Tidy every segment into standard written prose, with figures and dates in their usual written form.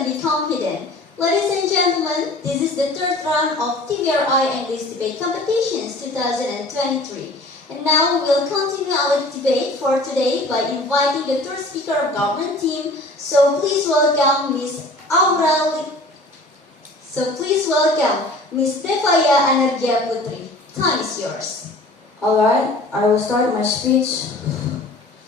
and be confident. Ladies and gentlemen, this is the third round of TVRI English Debate Competitions 2023. And now we will continue our debate for today by inviting the third speaker of government team. So please welcome Miss Devaya Anargya Putri. Time is yours. Alright, I will start my speech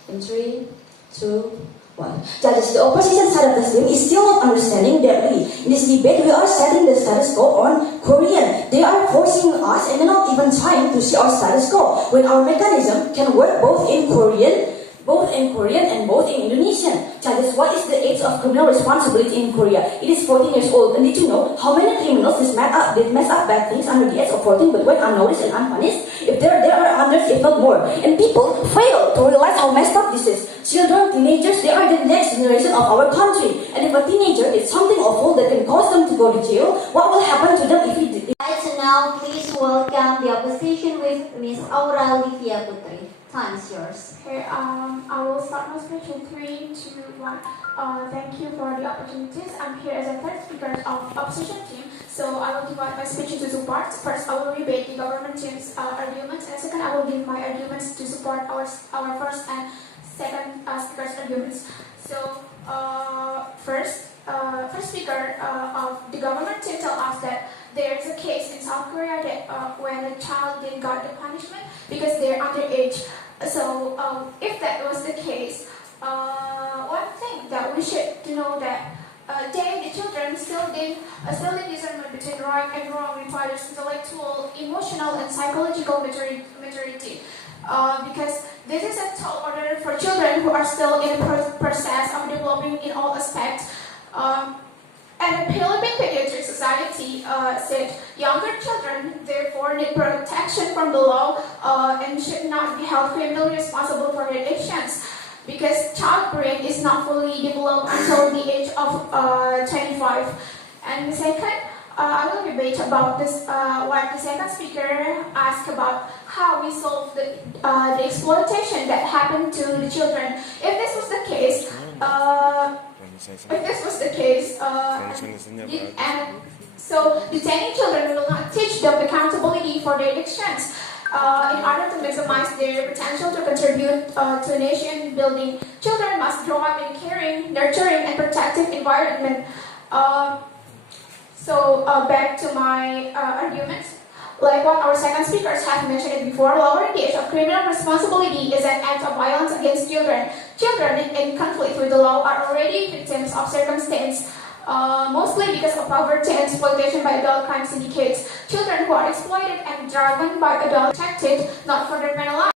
in 3, 2, 1. Judges, the opposition side of the scene is still not understanding that in this debate we are setting the status quo on Korean. They are forcing us and not even trying to see our status quo when our mechanism can work both in Korean and both in Indonesian. Judges, what is the age of criminal responsibility in Korea? It is 14 years old. And did you know how many criminals did mess up bad things under the age of 14 but went unnoticed and unpunished? If there are hundreds, if not more. And people fail to realize how messed up this is. Children, teenagers, they are the next generation of our country. And if a teenager is something awful that can cause them to go to jail, what will happen to them if it... Right, so now please welcome the opposition with Miss Aura Livia Putri. Time is yours. Okay, I will start my speech in 3, 2, 1. Thank you for the opportunities. I'm here as a third speaker of opposition team, so I will divide my speech into 2 parts. First, I will debate the government team's arguments, and second, I will give my arguments to support our first and second speaker's arguments. So, first speaker of the government team tell us that there is a case in South Korea that when a child didn't got the punishment because they're underage. So if that was the case, one thing that we should know that the children still in discernment between right and wrong requires intellectual, emotional, and psychological maturity. Because this is a tall order for children who are still in the process of developing in all aspects. And the Philippine Pediatric Society said younger children therefore need protection from the law and should not be held criminally responsible for their actions because child brain is not fully developed until the age of 25. And the second, I will debate about this. What the second speaker asked about how we solve the exploitation that happened to the children. If this was the case. So detaining children will not teach them accountability for their actions. In order to maximize their potential to contribute to nation building, children must grow up in caring, nurturing, and protective environment. Back to my arguments. Like what our second speakers have mentioned before, lowering the age of criminal responsibility is an act of violence against children. Children in conflict with the law are already victims of circumstance, mostly because of poverty and exploitation by adult crime syndicates. Children who are exploited and driven by adults protected, not further penalized.